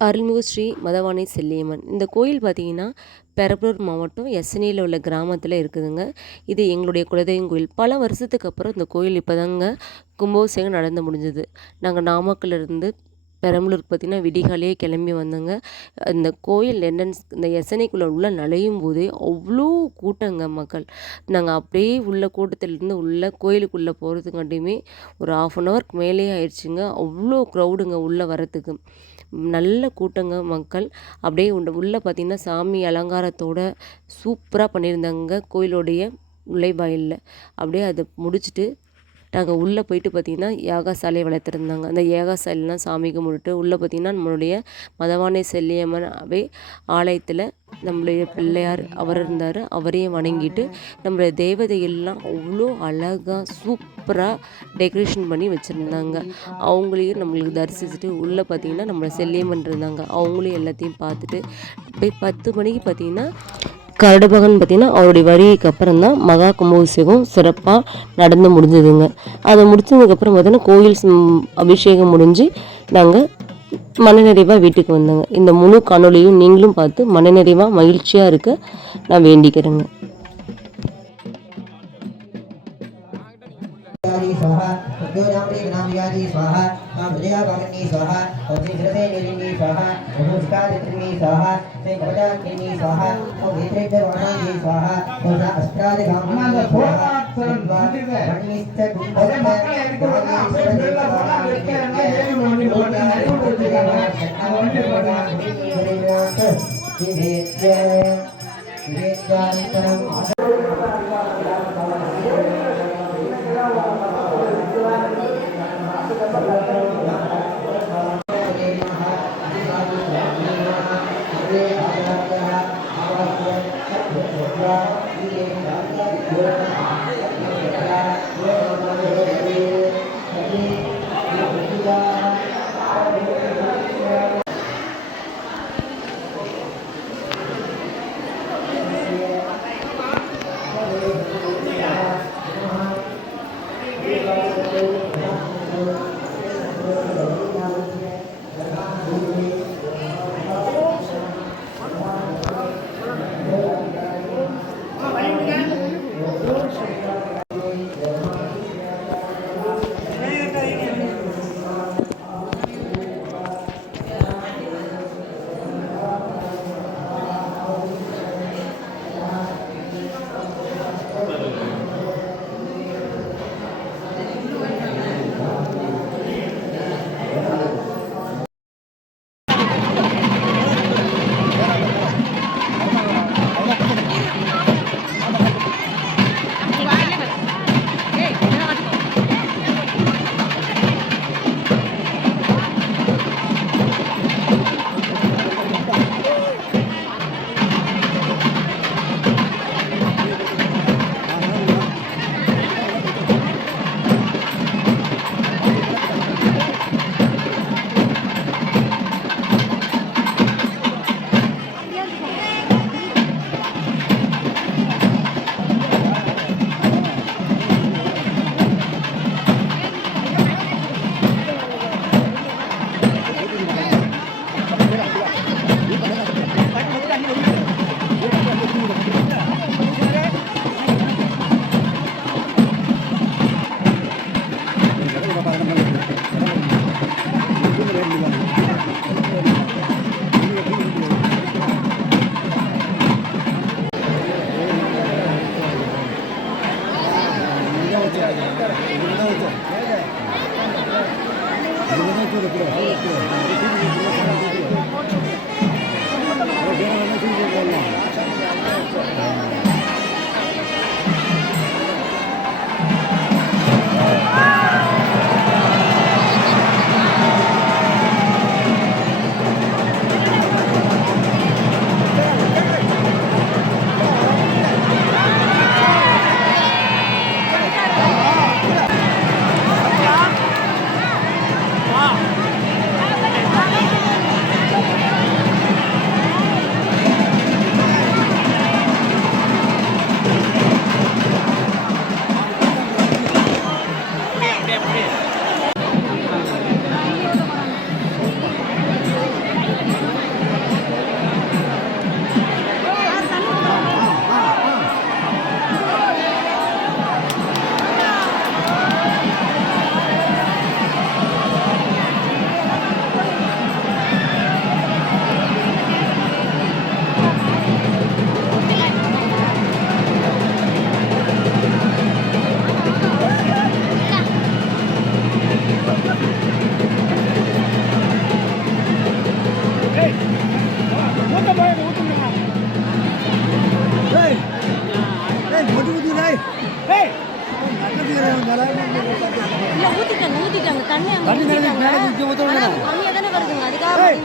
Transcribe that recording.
அருள்மிகு ஸ்ரீ மதவானை செல்லியம்மன். இந்த கோயில் பார்த்தீங்கன்னா, பெரம்பலூர் மாவட்டம் எசனியில் உள்ள கிராமத்தில் இருக்குதுங்க. இது எங்களுடைய குலதெய்வம் கோயில். பல வருஷத்துக்கு அப்புறம் இந்த கோயில் இப்போ தாங்க கும்பாபிஷேகம் நடந்து முடிஞ்சது. நாங்கள் நாமக்கல்லேருந்து பெரம்பலூருக்கு பார்த்திங்கன்னா விடிகாலையே கிளம்பி வந்தோங்க. இந்த கோயில் என்ட்ரன்ஸ் இந்த எசனைக்குள்ளே உள்ள நுழையும் போதே அவ்வளோ கூட்டங்க மக்கள். நாங்கள் அப்படியே உள்ள கூட்டத்திலேருந்து உள்ள கோயிலுக்குள்ளே போகிறதுக்காண்டியுமே ஒரு 1/2 ஹவருக்கு மேலேயே ஆயிடுச்சுங்க. அவ்வளோ க்ரௌடுங்க உள்ளே வரத்துக்கு. நல்ல கூட்டங்க மக்கள். அப்படியே உள்ளே பார்த்திங்கன்னா சாமி அலங்காரத்தோட சூப்பராக பண்ணியிருந்தாங்க கோயிலுடைய நுழைவாயில்ல. அப்படியே அதை முடிச்சுட்டு நாங்கள் உள்ளே போயிட்டு பார்த்திங்கன்னா யாகசாலையை வளர்த்துருந்தாங்க. அந்த யாகசாலைலாம் சாமி கும்பிட்டுட்டு உள்ளே பார்த்திங்கன்னா நம்மளுடைய மதவானை செல்லியம்மன் ஆலயத்தில் நம்மளுடைய பிள்ளையார் அவர் இருந்தார். அவரையும் வணங்கிட்டு நம்மளுடைய தேவதைகள்லாம் அவ்வளோ அழகாக சூப்பராக டெக்கரேஷன் பண்ணி வச்சுருந்தாங்க. அவங்களையும் நம்மளுக்கு தரிசிச்சுட்டு உள்ளே பார்த்திங்கன்னா நம்மளை செல்லியம்மன் இருந்தாங்க. அவங்களையும் எல்லாத்தையும் பார்த்துட்டு போய் 10 மணிக்கு பார்த்திங்கன்னா கருடபகன் பார்த்திங்கன்னா அவருடைய வருகைக்கு அப்புறம் தான் மகா கும்பாபிஷேகம் சிறப்பாக நடந்து முடிஞ்சதுங்க. அதை முடிச்சதுக்கப்புறம் பார்த்தீங்கன்னா கோயில் அபிஷேகம் முடிஞ்சு நாங்கள் மனநிறைவாக வீட்டுக்கு வந்தோங்க. இந்த முழு காணொலியும் நீங்களும் பார்த்து மனநிறைவாக மகிழ்ச்சியாக இருக்க நான் வேண்டிக்கிறேங்க. स्वाहा उद्योनामृत नामयाजी स्वाहा नामृया भगनी स्वाहा और श्रीधरसे निरिनी स्वाहा नमस्कारत्रिनी स्वाहा से कवचात्रिनी स्वाहा और वित्रेकवर्णाजी स्वाहा और अस्त्राद गामनाद स्वाहा वर्णिष्ठ कुंभस्थ ஏய்